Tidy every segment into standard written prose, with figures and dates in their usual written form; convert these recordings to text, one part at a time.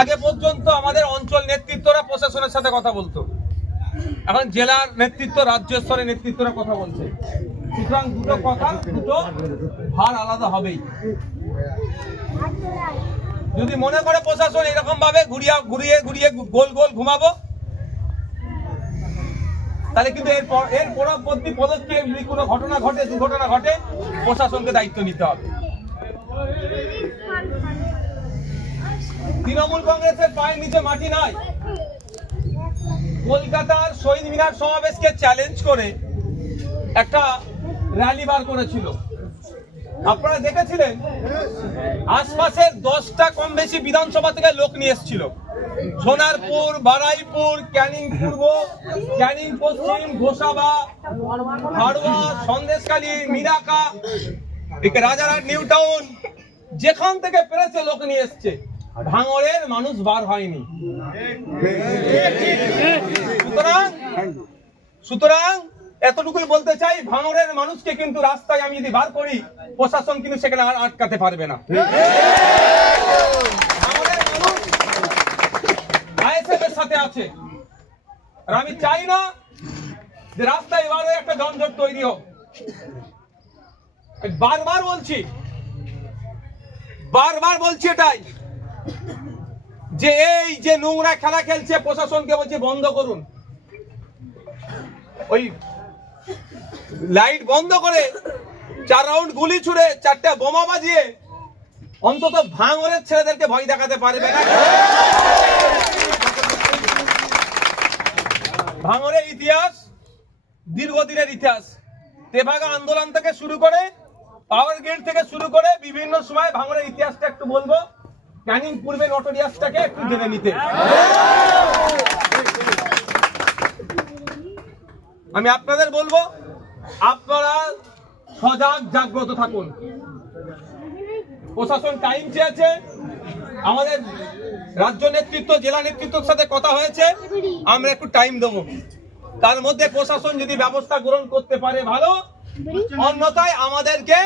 আগে পর্যন্ত আমাদের অঞ্চল নেতৃত্বরা প্রশাসনের সাথে কথা বলতো, এখন জেলার নেতৃত্ব রাজ্য স্তরের নেতৃত্বরা কথা বলছে। সুতরাং দুটো কথা, দুটো ভার আলাদা হবেই। যদি মনে করে প্রশাসন এরকম ভাবে ঘুরিয়ে ঘুরিয়ে গোল গোল ঘুমাবো, তাহলে কিন্তু এর পরবর্তী পদক্ষেপ যদি কোনো ঘটনা ঘটে, দুর্ঘটনা ঘটে, প্রশাসনকে দায়িত্ব নিতে হবে। তৃণমূল কংগ্রেসের পায়ের নিচে মাটি নাই। কলকাতার শহীদ মিনার সমাবেশকে চ্যালেঞ্জ করে একটা র্যালি বার করেছিল, আপনারা দেখেছিলেন। আশপাশের 10টা কম বেশি বিধানসভা থেকে লোক নিয়ে এসেছিল। সোনারপুর, বারাইপুর, ক্যানিং পূর্ব, ক্যানিং পশ্চিম, গোসাবা, হাড়োয়া, সন্দেশখালী, মিরাকা, রাজারহাট, নিউ টাউন, যেখান থেকে পেরেছে লোক নিয়ে এসছে। ভাঙড়ের মানুষ বার হয়নি। সুতরাং এতটুকুই বলতে চাই, ভাঙড়ের মানুষকে কিন্তু রাস্তায় আমি যদি বার করি, প্রশাসন কিন্তু সেখানে আর আটকাতে পারবে না। ভাঙড়ের মানুষ আইএসএফ এর সাথে আছে, আর আমি চাই না যে রাস্তায় এবারে একটা যানজট তৈরি হোক। বারবার বলছি এটাই, যে এই যে নোংরা খেলা খেলছে, প্রশাসনকে বলছে বন্ধ করুন। ওই লাইট বন্ধ করে 4 রাউন্ড গুলি ছুড়ে 4টা বোমা বাজিয়ে অন্তত ভাঙড়ের ছেলেদেরকে ভয় দেখাতে পারবে না। ভাঙড়ের ইতিহাস দীর্ঘদিনের ইতিহাস। তেভাগা আন্দোলন থেকে শুরু করে, পাওয়ার গ্রিড থেকে শুরু করে বিভিন্ন সময় ভাঙড়ের ইতিহাসটা একটু বলবো, ক্যানিং পূর্বে নটোরিয়াসটাকে একটু জেনে নিতে। আমি আপনাদের বলবো, আপনারা সজাগ জাগ্রত থাকুন। প্রশাসন টাইম চেয়েছে, আমাদের রাজ্য নেতৃত্ব, জেলা নেতৃত্বের সাথে কথা হয়েছে, আমরা একটু টাইম দেবো। তার মধ্যে প্রশাসন যদি ব্যবস্থা গ্রহণ করতে পারে ভালো, অন্যথায় আমাদেরকে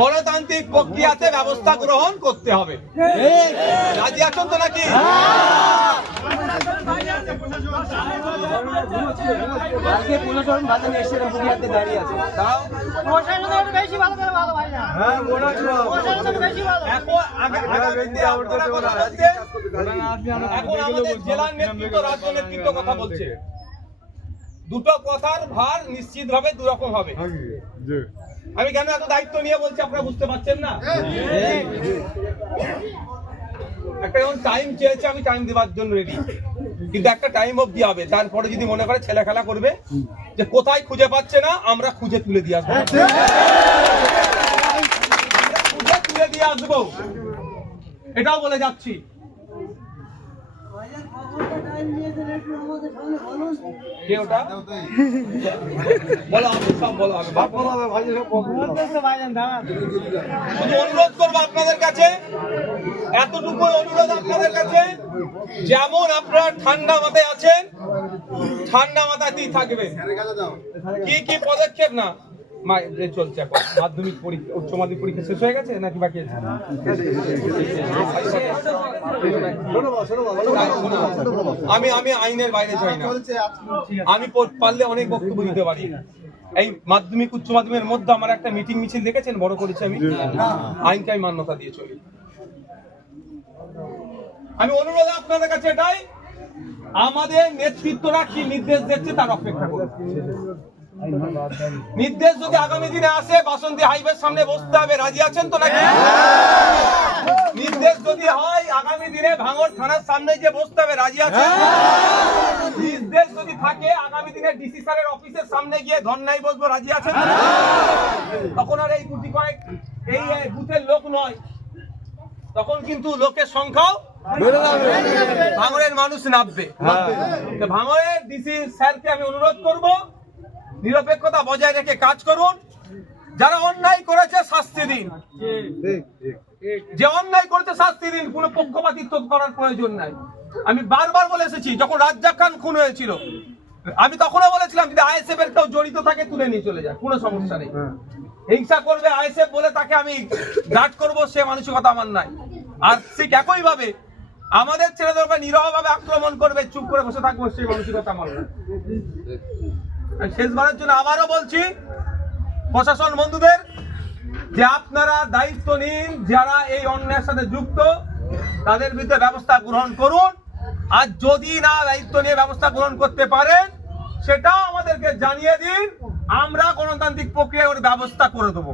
গণতান্ত্রিক প্রক্রিয়াতে ব্যবস্থা গ্রহণ করতে হবে। রাজি আছেন তো নাকি? এখন আমাদের জেলার নেতৃত্ব, রাজ্য নেতৃত্ব কথা বলছে। দুটো কথার ভার নিশ্চিতভাবে দুরকম হবে। আমি কেন এত দায়িত্ব নিয়ে বলছি আপনারা বুঝতে পারছেন না? একটা যখন টাইম চেয়েছে, আমি টাইম দেওয়ার জন্য রেডি, কিন্তু একটা টাইম অবধি হবে। তারপরে যদি মনে করে ছেলে খেলা করবে, যে কোথায় খুঁজে পাচ্ছে না, আমরা খুঁজে তুলে দিয়ে আসবো, এটাও বলে যাচ্ছি। অনুরোধ করবো আপনাদের কাছে, এতটুকু অনুরোধ আপনাদের কাছে, যেমন আপনারা ঠান্ডা মাথায় আছেন, ঠান্ডা মাথাতেই থাকবেন। কি কি পদক্ষেপ না চলছে এখন? মাধ্যমিক পরীক্ষা, উচ্চ মাধ্যমিক পরীক্ষা শেষ হয়ে গেছে নাকি বাকি আছে? আমি আইনের বাইরে যাই না, আমি পারলে অনেক বক্তব্য দিতে পারি। এই মাধ্যমিক উচ্চ মাধ্যমিকের মধ্যে আমার একটা মিটিং মিছিল দেখেছেন, বড় করেছি আমি, আইনকে আমি মান্যতা দিয়ে চলি। আমি অনুরোধ আপনাদের কাছে এটাই, আমাদের নেতৃত্বরা কি নির্দেশ দিচ্ছে তার অপেক্ষা করুন। নির্দেশ যদি আগামী দিনে আসে, বাসন্তী হাইওয়ের সামনে বসতে হবে, রাজি আছেন তো নাকি? নির্দেশ যদি হয় আগামী দিনে ভাঙড় থানার সামনে যে বসতে হবে, রাজি আছেন? নির্দেশ যদি থাকে আগামী দিনে ডিসি স্যারের অফিসের সামনে গিয়ে ধর্নায় বসবো, রাজি আছেন? তখন আর এই গুটি কয়েক এই বুথের লোক নয়, তখন কিন্তু লোকের সংখ্যাও ভাঙড়ের মানুষ নামবে। ভাঙড়ের ডিসি স্যারকে আমি অনুরোধ করব, নিরপেক্ষতা বজায় রেখে কাজ করুন। যারা অন্যায় করেছে শাস্তি দিন, যে অন্যায় করেছে শাস্তি দিন, কোনো পক্ষপাতিত্ব করার প্রয়োজন নাই। আমি বারবার বলে এসেছি, যখন রাজ্জাক খান খুন হয়েছিল, আমি তখনও বলেছিলাম যদি আইএসএফ এর কেউ জড়িত থাকে তুলে নিয়ে চলে যায়, কোনো সমস্যা নেই। হিংসা করবে আইএসএফ বলে তাকে আমি গার্ড করবো, সে মানসিকতা আমার নাই। আর ঠিক একই ভাবে আমাদের ছেলেদের উপর নিরহভাবে আক্রমণ করবে, চুপ করে বসে থাকবো, সেই মানসিকতা আমার না। শেষবারের জন্য আবারও বলছি প্রশাসন বন্ধুদের যে আপনারা দায়িত্ব নিন, যারা এই অন্যায়ের সাথে যুক্ত তাদের বিরুদ্ধে ব্যবস্থা গ্রহণ করুন। আর যদি না দায়িত্ব নিয়ে ব্যবস্থা গ্রহণ করতে পারেন সেটাও আমাদেরকে জানিয়ে দিন, আমরা গণতান্ত্রিক প্রক্রিয়ায় ওর ব্যবস্থা করে দেবো।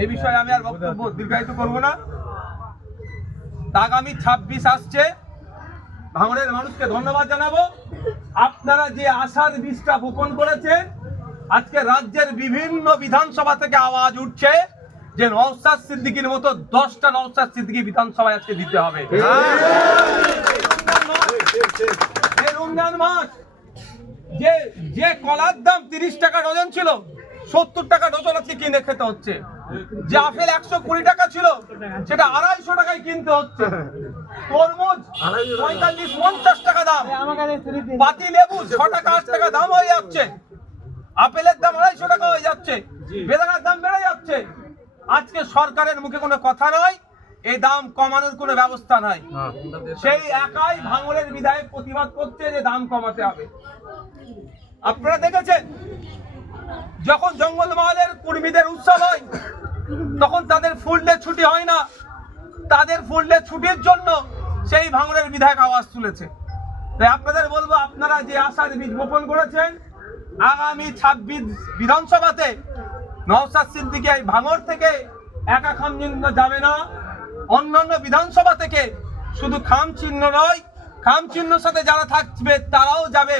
এই বিষয়ে আমি আর বক্তব্য দীর্ঘায়িত করব না। আগামী 26 আসছে, ভাঙড়ের মানুষকে ধন্যবাদ জানাবো। আপনারা যে আশার বীজটা বপন করেছেন, আজকে রাজ্যের বিভিন্ন বিধানসভা থেকে আওয়াজ উঠছে যে নওশাদ সিদ্দিকীর মতো 10টা নওশাদ সিদ্দিকী বিধানসভায় আজকে দিতে হবে। রমজান মাস যে কলার দাম 30 টাকা ডজন ছিল, 70 টাকা ডজন আজকে কিনে খেতে হচ্ছে। যে আপেল 120 টাকা ছিল সেটা 250 টাকায় কিনতে হচ্ছে। তরমুজ 45-50 টাকা দাম, পাতি লেবু 6 টাকা 8 টাকা দাম হয়ে যাচ্ছে, আপেলের দাম 250 টাকা হয়ে যাচ্ছে, বেদানার দাম বেড়ে যাচ্ছে। আজকে সরকারের মুখে কোনো কথা নয়, এই দাম কমানোর কোনো ব্যবস্থা নাই। সেই একাই ভাঙড়ের বিধায়ক প্রতিবাদ করছে যে দাম কমাতে হবে। আপনারা দেখেছেন যখন জঙ্গলমহলের কর্মীদের উৎসব হয় তখন তাদের ফুল ডে ছুটি হয় না, তাদের ফুল ডে ছুটির জন্য সেই ভাঙড়ের বিধায়ক আওয়াজ তুলেছে। তাই আপনাদের বলবো, আপনারা যে আশার বীজ বপন করেছেন, আগামী 26 বিধানসভাতে নওশাদ সিদ্দিকী ভাঙড় থেকে একা খাম চিহ্ন যাবে না, অন্যান্য বিধানসভা থেকে শুধু খাম চিহ্ন নয়, খাম চিহ্নের সাথে যারা থাকবে তারাও যাবে,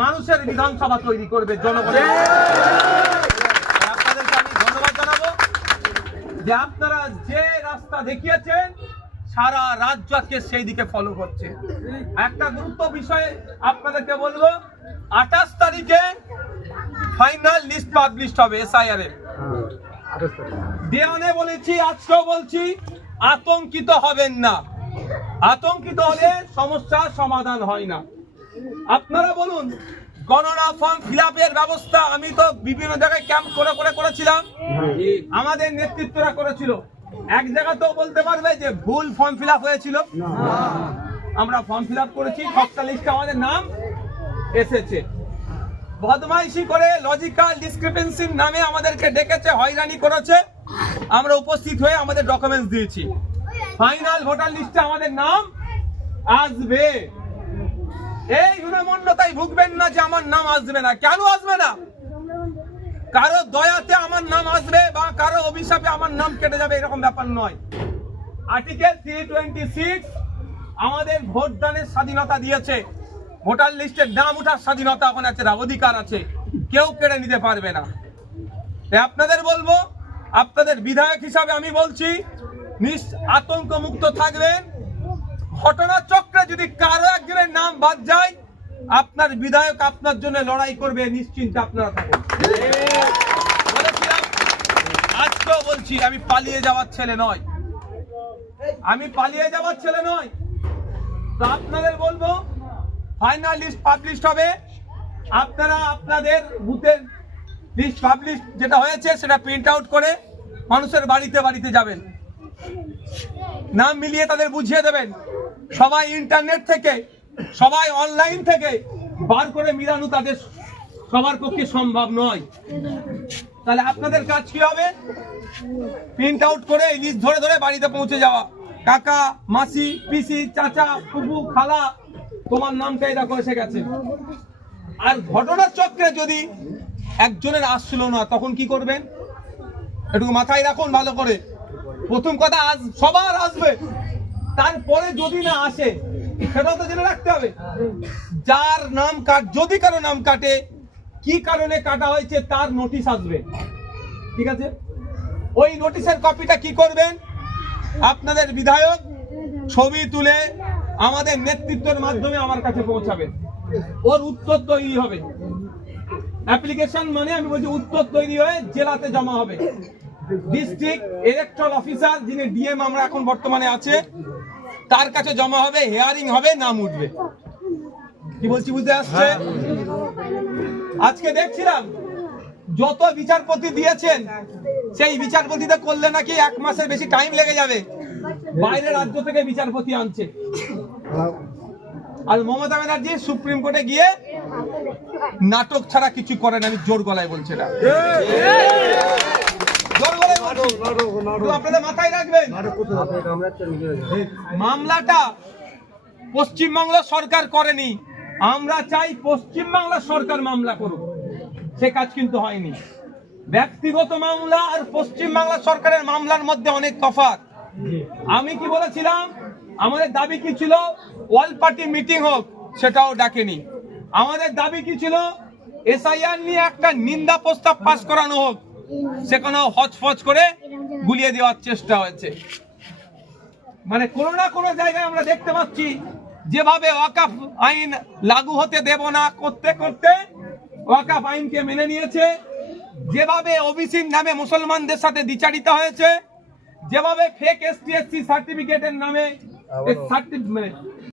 মানুষের বিধানসভা তৈরি করবে জনগণের। আপনাদেরকে আমি ধন্যবাদ জানাবো যে আপনারা যে রাস্তা দেখিয়েছেন সারা রাজ্য আজকে সেই দিকে ফলো করছে। একটা গুরুত্ব বিষয়ে আপনাদেরকে বলবো, 28 তারিখে ফাইনাল লিস্ট পাবলিশ হবে এসআইআর এর। দেওয়ানে বলেছি, আজকেও বলছি, আতঙ্কিত হবেন না। আতঙ্কিত হলে সমস্যার সমাধান হয় না। আপনারা বলুন, গণনা ফর্ম ফিলআপের ব্যবস্থা আমি তো বিভিন্ন জায়গায় ক্যাম্প করেছিলাম, আমাদের নেতৃত্বরা করেছিল। এক জায়গাতেও বলতে পারবে যে ভুল ফর্ম ফিলআপ হয়েছিল? আমরা ফর্ম ফিলআপ করেছি, 6টা লিস্টে আমাদের নাম এসেছে। বদমাইশি করে লজিক্যাল ডিসক্রিপেন্সির নামে আমাদেরকে ডেকেছে, হয়রানি করেছে, আমরা উপস্থিত হয়ে আমাদের ডকুমেন্টস দিয়েছি। ফাইনাল ভোটার লিস্টে আমাদের নাম আসবে। এই হীনমন্যতায় ভুগবেন না যে আমার নাম আসবে না। কেন আসবে না? কারো দয়াতে আমার নাম আসবে বা কারো অভিশাপে আমার নাম কেটে যাবে, এরকম ব্যাপার নয়। আর্টিকেল 326 আমাদের ভোটদানের স্বাধীনতা দিয়েছে, ভোটার লিস্টের নাম ওঠার স্বাধীনতা এখন আছে, অধিকার আছে, কেউ কেড়ে নিতে পারবে না। আপনাদের বলবো, আপনাদের বিধায়ক হিসাবে আমি বলছি, আতঙ্ক মুক্ত থাকবেন। ঘটনা চক্রে যদি কারো একজনের নাম বাদ যায়, আপনার বিধায়ক আপনার জন্য লড়াই করবে, নিশ্চিন্তে আপনারা থাকুন। বলেছিলাম, আজকেও বলছি, আমি পালিয়ে যাওয়ার ছেলে নয়, আমি পালিয়ে যাওয়ার ছেলে নয়। তো আপনাদের বলবো, ফাইনাল লিস্ট পাবলিশ হবে, আপনারা আপনাদের বুথের লিস্ট পাবলিশ যেটা হয়েছে সেটা প্রিন্ট আউট করে মানুষের বাড়িতে বাড়িতে যাবেন, নাম মিলিয়ে তাদের বুঝিয়ে দেবেন। সবাই ইন্টারনেট থেকে, সবাই অনলাইন থেকে বার করে মিলানো তাদের সবার পক্ষে সম্ভব নয়। তাহলে আপনাদের কাজ কি হবে? প্রিন্ট আউট করে এই লিস্ট ধরে ধরে বাড়িতে পৌঁছে যাওয়া, কাকা, মাসি, পিসি, চাচা, ফুফু, খালা, তোমার নামটা এটা করে এসে গেছে। আর ঘটনার চক্রে যদি একজনের আসছিল না, তখন কি করবেন? একটু মাথায় রাখুন ভালো করে। প্রথম কথা, সবার আসবে, তারপরে যদি না আসে সেটাও তো জেনে রাখতে হবে। যার নাম যদি কারো নাম কাটে, কি কারণে কাটা হয়েছে তার নোটিশ আসবে, ঠিক আছে? ওই নোটিশের কপিটা কি করবেন? আপনাদের বিধায়ক ছবি তুলে আমাদের নেতৃত্বের মাধ্যমে আমার কাছে পৌঁছাবেন, ওর উত্তর তৈরি হবে। অ্যাপ্লিকেশন মানে আমি বলছি উত্তর তৈরি হয়ে জেলাতে জমা হবে। ডিস্ট্রিক্ট ইলেকট্রাল অফিসার, যিনি ডিএম আমরা এখন বর্তমানে আছে, তার কাছে জমা হবে, হিয়ারিং হবে, নাম উঠবে। কি বলছি বুঝতে আসছে? আজকে দেখছিলাম যত বিচারপতি দিয়েছেন, সেই বিচারপতিতে করলে নাকি 1 মাসের বেশি টাইম লেগে যাবে। বাইরের রাজ্য থেকে বিচারপতি আনছে। আর মমতা ব্যানার্জি সুপ্রিম কোর্টে গিয়ে নাটক ছাড়া কিছু করেন, আমি জোর গলায় বলছি না, জোর গলায় বলছি। তো আপনাদের মাথায় রাখবেন, মামলাটা পশ্চিমবাংলা সরকার করেনি, আমরা চাই পশ্চিমবাংলা সরকার মামলা করুক, সে কাজ কিন্তু হয়নি। ব্যক্তিগত মামলা আর পশ্চিমবাংলা সরকারের মামলার মধ্যে অনেক তফাৎ। আমি কি বলেছিলাম, আমাদের দাবি কি ছিল, অল পার্টি মিটিং হোক, সেটাও ডাকেনি। আমাদের দাবি কি ছিল, এসআইআর নিয়ে একটা নিন্দা প্রস্তাব পাস করানো হোক, সেখানেও হচফচ করে গুলিয়ে দেওয়ার চেষ্টা হয়েছে। মানে কোনো না কোনো জায়গায় আমরা দেখতে পাচ্ছি, যেভাবে ওয়াকফ আইন লাগু হতে দেব না করতে করতে ওয়াকফ আইনকে মেনে নিয়েছে, যেভাবে ওবিসির নামে মুসলমানদের সাথে দ্বিচারিতা হয়েছে, যেভাবে ফেক এসটি/এসসি সার্টিফিকেটের নামে